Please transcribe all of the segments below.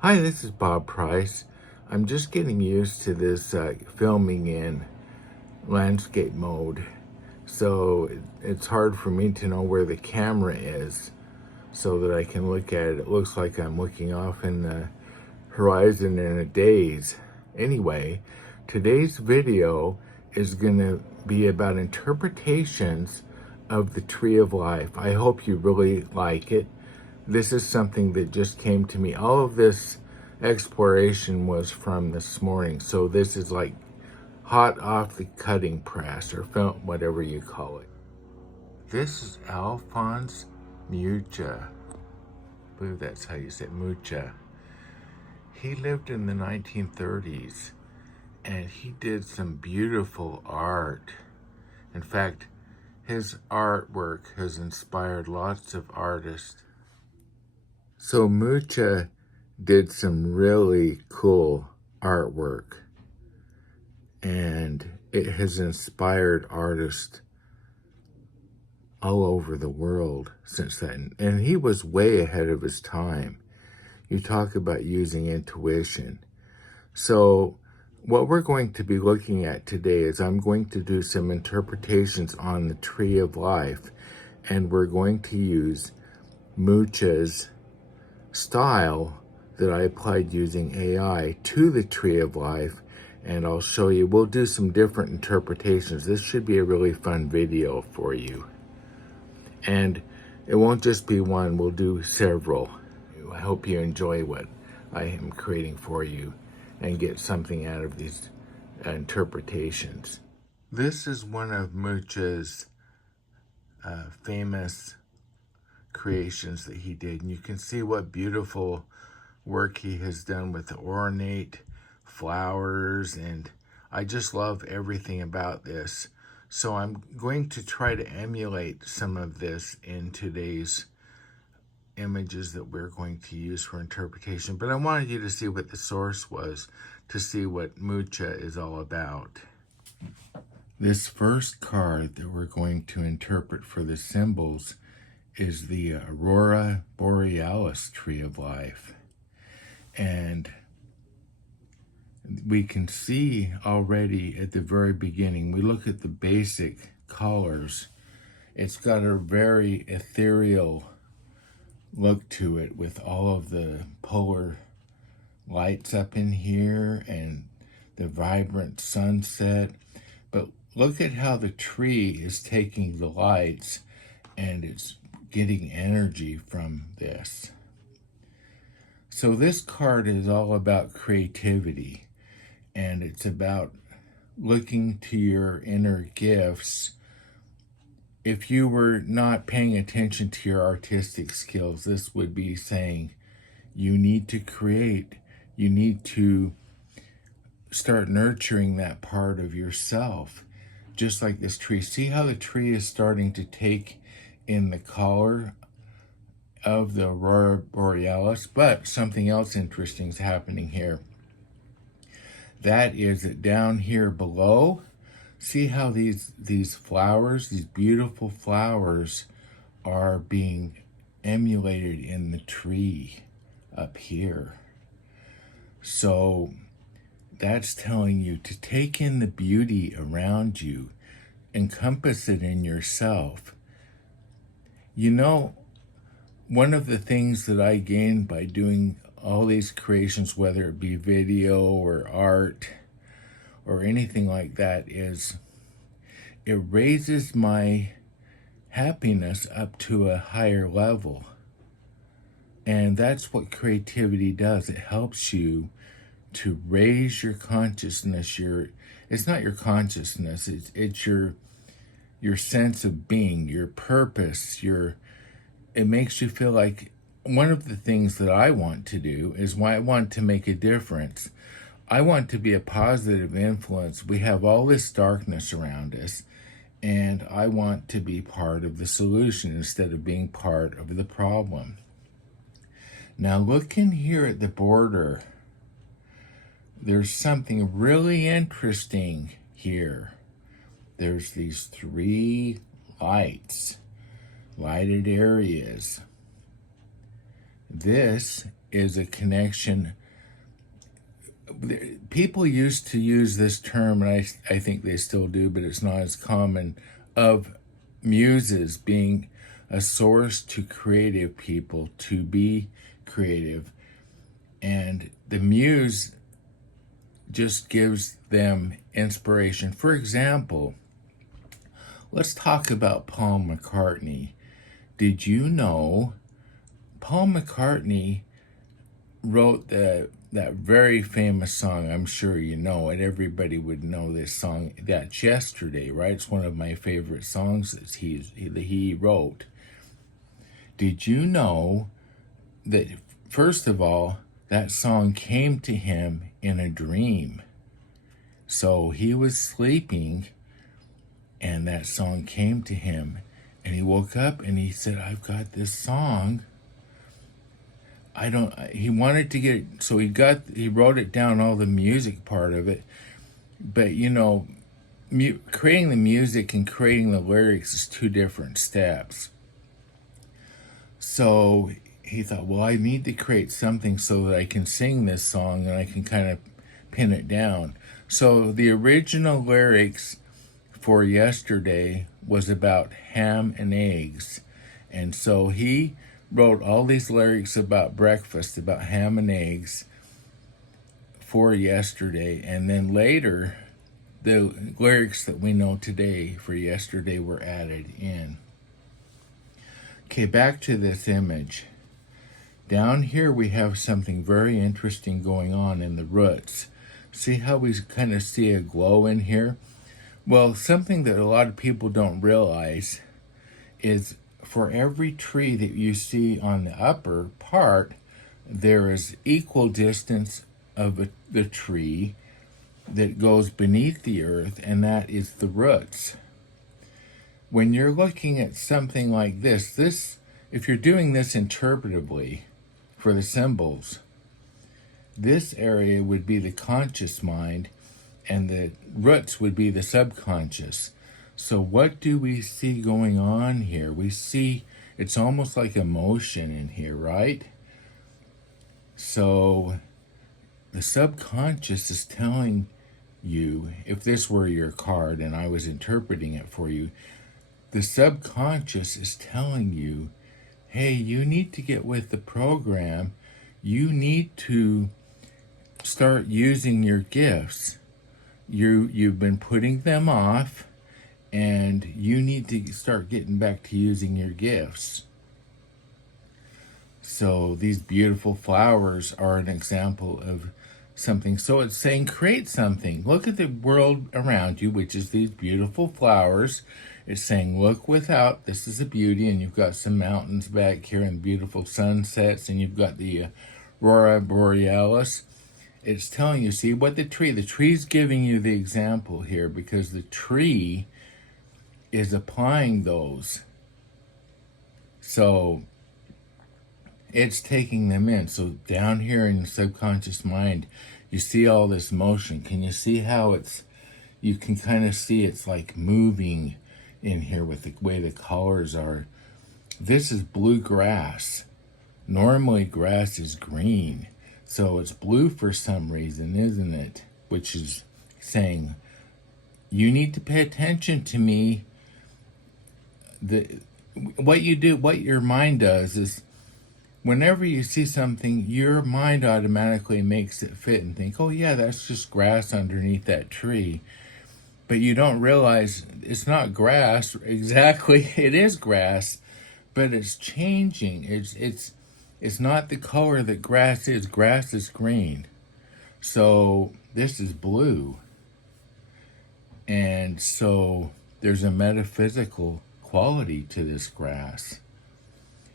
Hi, this is Bob Price. I'm just getting used to this filming in landscape mode. So it's hard for me to know where the camera is so that I can look at it. It looks like I'm looking off in the horizon in a daze. Anyway, today's video is going to be about interpretations of the Tree of Life. I hope you really like it. This is something that just came to me. All of this exploration was from this morning, so this is like hot off the cutting press or film, whatever you call it. This is Alphonse Mucha. I believe that's how you say it, Mucha. He lived in the 1930s and he did some beautiful art. In fact, his artwork has inspired lots of artists. So Mucha did some really cool artwork, and it has inspired artists all over the world since then. And he was way ahead of his time. You talk about using intuition. So what we're going to be looking at today is I'm going to do some interpretations on the Tree of Life, and we're going to use Mucha's style that I applied using AI to the Tree of Life, and I'll show you. We'll do some different interpretations. This should be a really fun video for you. And it won't just be one, we'll do several. I hope you enjoy what I am creating for you and get something out of these interpretations. This is one of Mucha's famous creations that he did, and you can see what beautiful work he has done with the ornate flowers, and I just love everything about this. So I'm going to try to emulate some of this in today's images that we're going to use for interpretation, but I wanted you to see what the source was, to see what Mucha is all about. This first card that we're going to interpret for the symbols is the Aurora Borealis Tree of Life. And we can see already at the very beginning, we look at the basic colors, it's got a very ethereal look to it with all of the polar lights up in here and the vibrant sunset. But look at how the tree is taking the lights and it's getting energy from this. So this card is all about creativity, and it's about looking to your inner gifts. If you were not paying attention to your artistic skills, this would be saying you need to create, you need to start nurturing that part of yourself. Just like this tree. See how the tree is starting to take in the color of the Aurora Borealis? But something else interesting is happening here. That is that down here below, see how these flowers, these beautiful flowers, are being emulated in the tree up here. So that's telling you to take in the beauty around you, encompass it in yourself. You know, one of the things that I gained by doing all these creations, whether it be video or art or anything like that, is it raises my happiness up to a higher level. And that's what creativity does. It helps you to raise your consciousness. It's not your consciousness, it's your sense of being, your purpose, it makes you feel like one of the things that I want to do is why I want to make a difference. I want to be a positive influence. We have all this darkness around us, and I want to be part of the solution instead of being part of the problem. Now look in here at the border. There's something really interesting here. There's these 3 lighted areas. This is a connection. People used to use this term, and I think they still do, but it's not as common, of muses being a source to creative people to be creative. And the muse just gives them inspiration. For example, let's talk about Paul McCartney. Did you know Paul McCartney wrote that very famous song? I'm sure you know it. Everybody would know this song. That's Yesterday, right? It's one of my favorite songs that he wrote. Did you know that, first of all, that song came to him in a dream? So he was sleeping, and that song came to him, and he woke up and he said, I've got this song. He wanted to get it, so he wrote it down, all the music part of it. But creating the music and creating the lyrics is two different steps. So he thought, well, I need to create something so that I can sing this song and I can kind of pin it down. So the original lyrics for Yesterday was about ham and eggs. And so he wrote all these lyrics about breakfast, about ham and eggs for Yesterday. And then later, the lyrics that we know today for Yesterday were added in. Okay, back to this image. Down here we have something very interesting going on in the roots. See how we kind of see a glow in here? Well, something that a lot of people don't realize is for every tree that you see on the upper part, there is equal distance of the tree that goes beneath the earth, and that is the roots. When you're looking at something like this, if you're doing this interpretively for the symbols, this area would be the conscious mind, and the roots would be the subconscious. So what do we see going on here? We see it's almost like emotion in here, right? So the subconscious is telling you, if this were your card and I was interpreting it for you, the subconscious is telling you, hey, you need to get with the program. You need to start using your gifts. You've been putting them off, and you need to start getting back to using your gifts. So these beautiful flowers are an example of something. So it's saying create something. Look at the world around you, which is these beautiful flowers. It's saying look without. This is a beauty, and you've got some mountains back here and beautiful sunsets, and you've got the aurora borealis. It's telling you, see what the tree's giving you the example here, because the tree is applying those. So it's taking them in. So down here in the subconscious mind, you see all this motion. Can you see how you can kind of see it's like moving in here with the way the colors are. This is blue grass. Normally grass is green. So it's blue for some reason, isn't it? Which is saying, you need to pay attention to me. What your mind does is, whenever you see something, your mind automatically makes it fit and think, oh yeah, that's just grass underneath that tree. But you don't realize it's not grass. Exactly, it is grass, but it's changing. It's not the color that grass is. Grass is green. So this is blue. And so there's a metaphysical quality to this grass.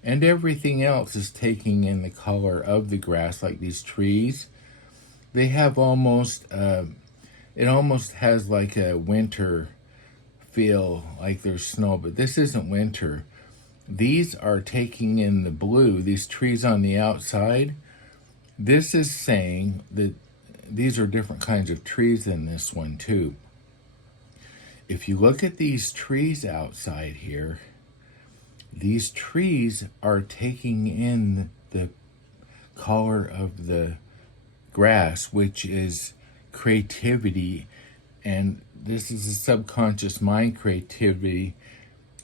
And everything else is taking in the color of the grass, like these trees. They have it almost has like a winter feel, like there's snow, but this isn't winter. These are taking in the blue, these trees on the outside. This is saying that these are different kinds of trees than this one too. If you look at these trees outside here, these trees are taking in the color of the grass, which is creativity. And this is a subconscious mind creativity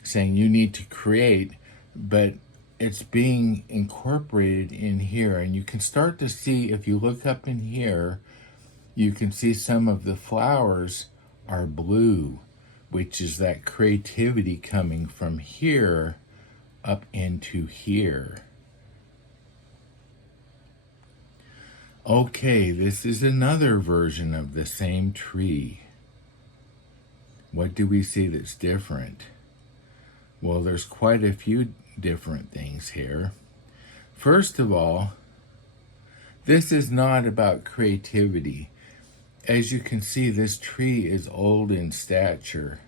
saying you need to create, but it's being incorporated in here. And you can start to see, if you look up in here, you can see some of the flowers are blue, which is that creativity coming from here up into here. Okay, this is another version of the same tree. What do we see that's different? Well, there's quite a few different things here. First of all, this is not about creativity. As you can see, this tree is old in stature.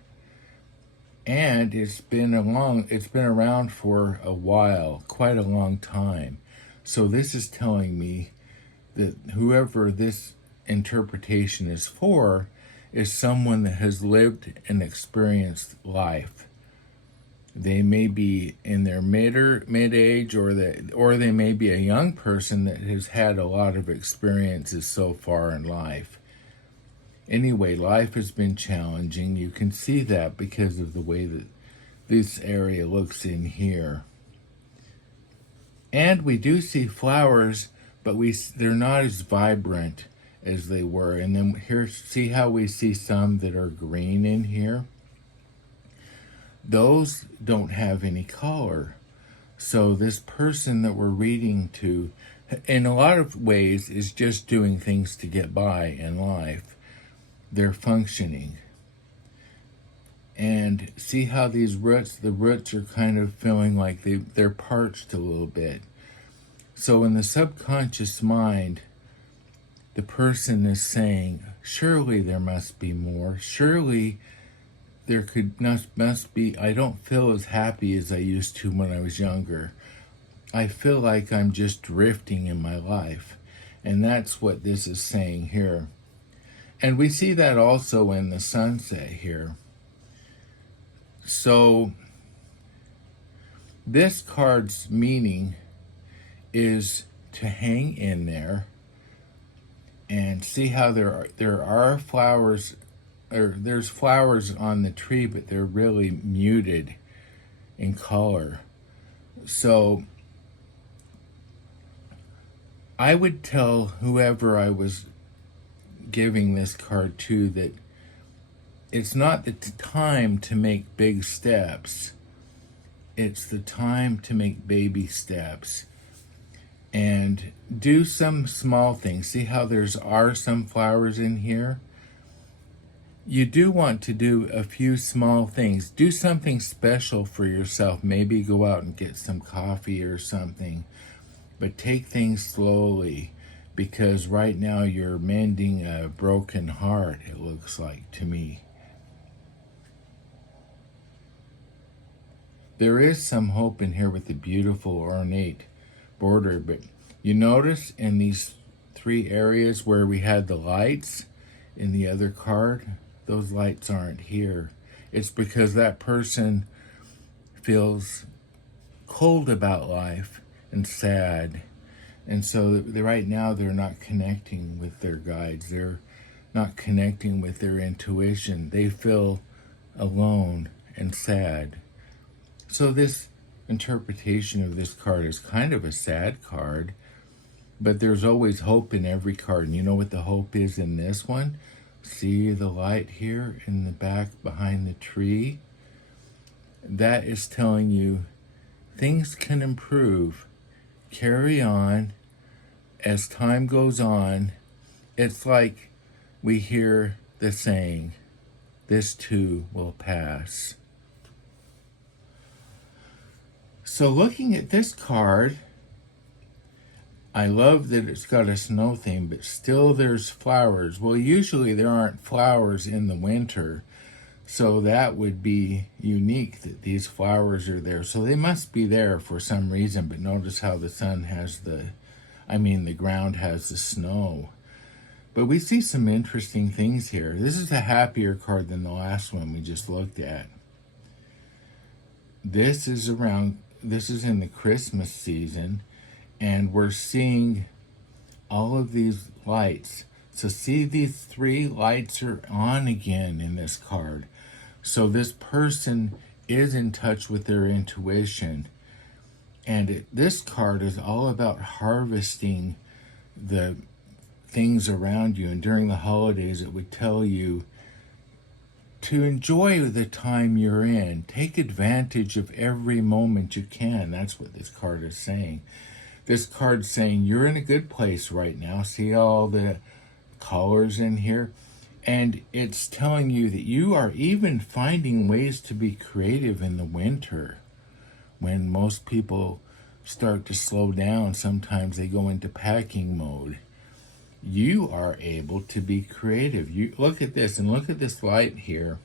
And it's been around for a while, quite a long time. So this is telling me that whoever this interpretation is for is someone that has lived and experienced life. They may be in their mid-age, or they may be a young person that has had a lot of experiences so far in life. Anyway, life has been challenging. You can see that because of the way that this area looks in here. And we do see flowers, but they're not as vibrant as they were. And then here, see how we see some that are green in here? Those don't have any color. So this person that we're reading to, in a lot of ways, is just doing things to get by in life. They're functioning. And see how the roots are kind of feeling like they're parched a little bit. So in the subconscious mind, the person is saying, surely there must be more. Surely there must be, I don't feel as happy as I used to when I was younger. I feel like I'm just drifting in my life. And that's what this is saying here. And we see that also in the sunset here. So this card's meaning is to hang in there and see how there are flowers, or there's flowers on the tree, but they're really muted in color. So I would tell whoever I was giving this card to that it's not the time to make big steps. It's the time to make baby steps and do some small things. See how are some flowers in here? You do want to do a few small things. Do something special for yourself. Maybe go out and get some coffee or something. But take things slowly, because right now you're mending a broken heart, it looks like to me. There is some hope in here with the beautiful ornate border, but you notice in these 3 areas where we had the lights in the other card, those lights aren't here. It's because that person feels cold about life and sad. And so right now they're not connecting with their guides. They're not connecting with their intuition. They feel alone and sad. So this interpretation of this card is kind of a sad card, but there's always hope in every card. And you know what the hope is in this one? See the light here in the back behind the tree? That is telling you things can improve. Carry on. As time goes on, it's like we hear the saying, this too will pass. So looking at this card, I love that it's got a snow theme, but still there's flowers. Well, usually there aren't flowers in the winter, so that would be unique that these flowers are there. So they must be there for some reason, but notice how the sun has the ground has the snow. But we see some interesting things here. This is a happier card than the last one we just looked at. This is in the Christmas season, And we're seeing all of these lights. So see, these 3 lights are on again in this card. So this person is in touch with their intuition. And this card is all about harvesting the things around you. And during the holidays, it would tell you to enjoy the time you're in. Take advantage of every moment you can. That's what this card is saying. This card's saying you're in a good place right now. See all the colors in here? And it's telling you that you are even finding ways to be creative in the winter. When most people start to slow down, sometimes they go into packing mode. You are able to be creative. You look at this, and look at this light here.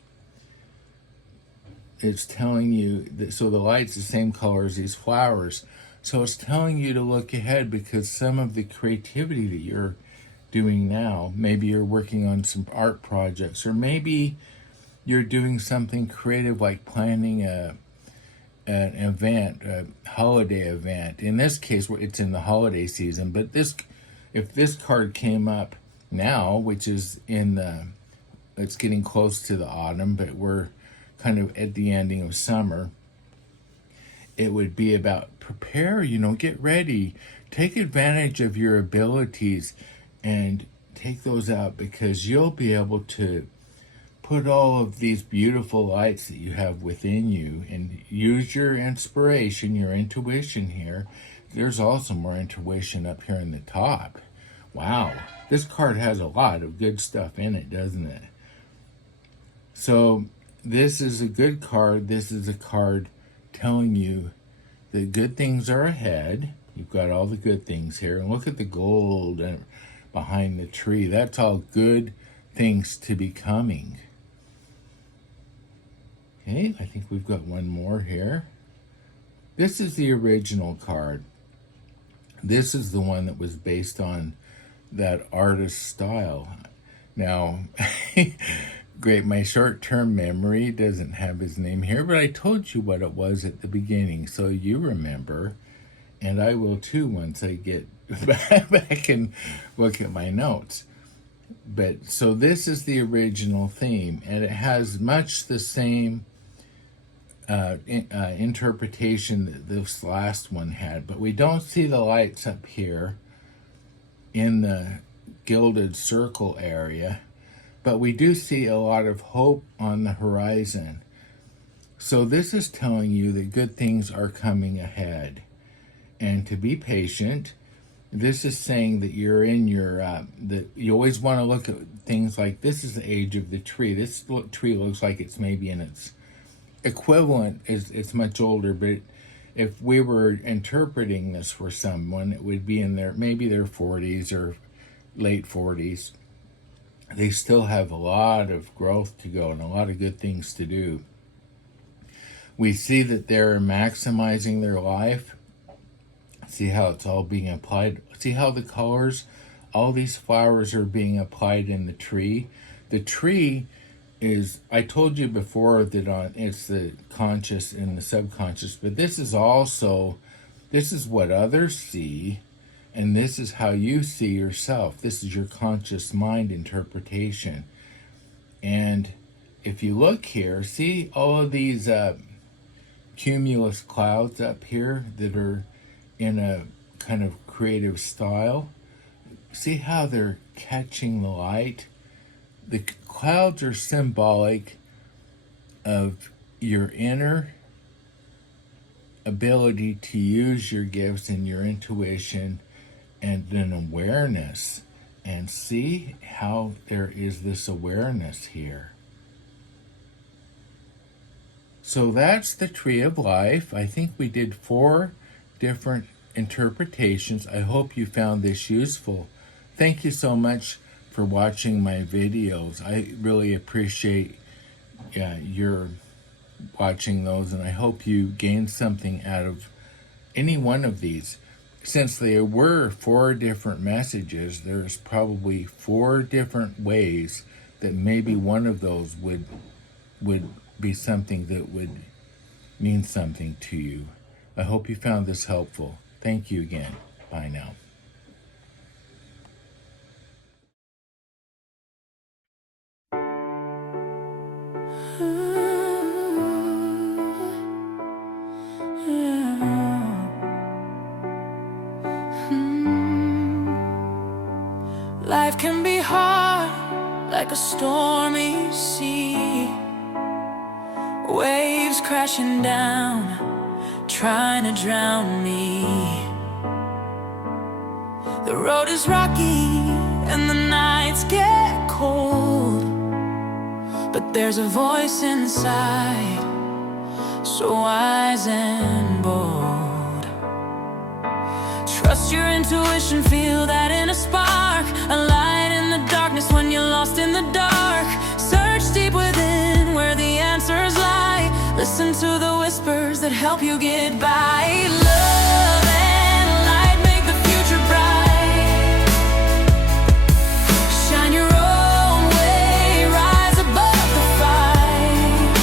It's telling you that, so the light's the same color as these flowers. So it's telling you to look ahead, because some of the creativity that you're doing now, maybe you're working on some art projects, or maybe you're doing something creative like planning an event, a holiday event. In this case, it's in the holiday season, but if this card came up now, which is it's getting close to the autumn, but we're kind of at the ending of summer, it would be about prepare, get ready, take advantage of your abilities and take those out, because you'll be able to put all of these beautiful lights that you have within you and use your inspiration, your intuition here. There's also more intuition up here in the top. Wow, this card has a lot of good stuff in it, doesn't it? So this is a good card. This is a card telling you that good things are ahead. You've got all the good things here. And look at the gold behind the tree. That's all good things to be coming. Okay, I think we've got one more here. This is the original card. This is the one that was based on that artist's style. Now, great, my short-term memory doesn't have his name here, but I told you what it was at the beginning, so you remember, and I will too once I get back and look at my notes. But so this is the original theme, and it has much the same interpretation that this last one had, but we don't see the lights up here in the gilded circle area, but we do see a lot of hope on the horizon. So this is telling you that good things are coming ahead, and to be patient. This is saying that you're in your, that you always want to look at things like, this is the age of the tree. This tree looks like it's maybe in its equivalent, it's much older, but if we were interpreting this for someone, it would be in maybe their 40s or late 40s. They still have a lot of growth to go and a lot of good things to do. We see that they're maximizing their life. See how it's all being applied. See how the colors, all these flowers are being applied in the tree. The tree is, I told you before that it's the conscious and the subconscious, but this is what others see, and this is how you see yourself. This is your conscious mind interpretation. And if you look here, see all of these cumulus clouds up here that are in a kind of creative style. See how they're catching the light? The clouds are symbolic of your inner ability to use your gifts and your intuition and an awareness. And see how there is this awareness here. So that's the Tree of Life. I think we did 4 different interpretations. I hope you found this useful. Thank you so much for watching my videos. I really appreciate your watching those, and I hope you gained something out of any one of these. Since there were 4 different messages, there's probably 4 different ways that maybe one of those would be something that would mean something to you. I hope you found this helpful. Thank you again. Bye. Bye now. Life can be hard, like a stormy sea, waves crashing down, trying to drown me. The road is rocky and the nights get cold, but there's a voice inside, so wise and bold. Trust your intuition, feel that inner spark, a light in the darkness when you're lost in the dark. Search deep within where the answers lie. Listen to the whispers that help you get by. Love and light make the future bright. Shine your own way, rise above the fight.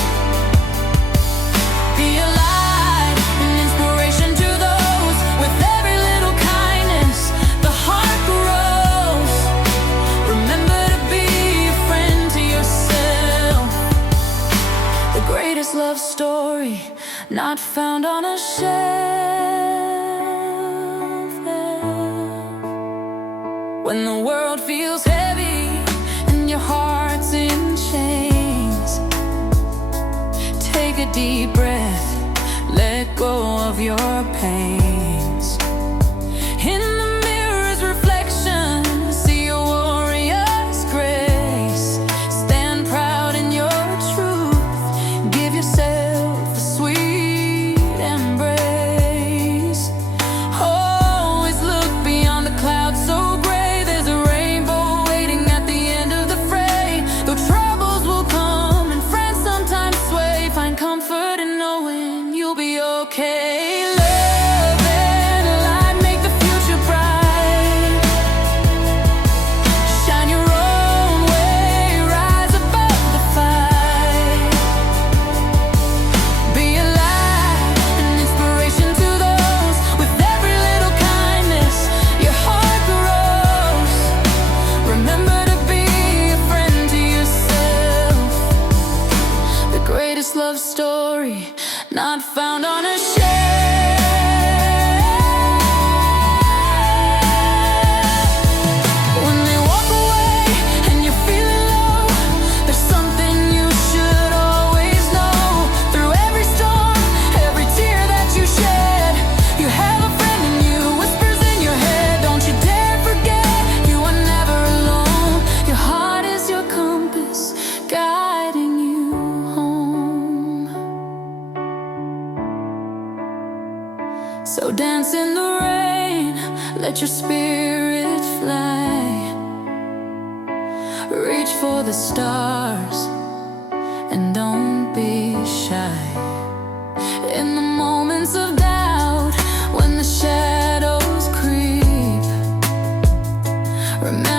Be a light, an inspiration to those with every little kindness. The heart grows. Remember to be a friend to yourself. The greatest love story not found on a shelf. When the world feels heavy and your heart's in chains, take a deep breath, let go of your pains. In the mirror's reflection, see your warrior's grace. Stand proud in your truth, give yourself a sweet embrace. Always look beyond the clouds so gray. There's a rainbow waiting at the end of the fray. Though troubles will come and friends sometimes sway, find comfort in knowing you'll be okay. Love and light make the future bright. Shine your own way, rise above the fight. Be a light, an inspiration to those with every little kindness. Your heart grows. Remember to be a friend to yourself. The greatest love story not found on a shelf. When they walk away and you're feeling low, there's something you should always know. Through every storm, every tear that you shed, you have a friend in you, whispers in your head. Don't you dare forget, you are never alone. Your heart is your compass, guiding you home. So dance in the rain, let your spirit fly. Reach for the stars and don't be shy. In the moments of doubt, when the shadows creep, remember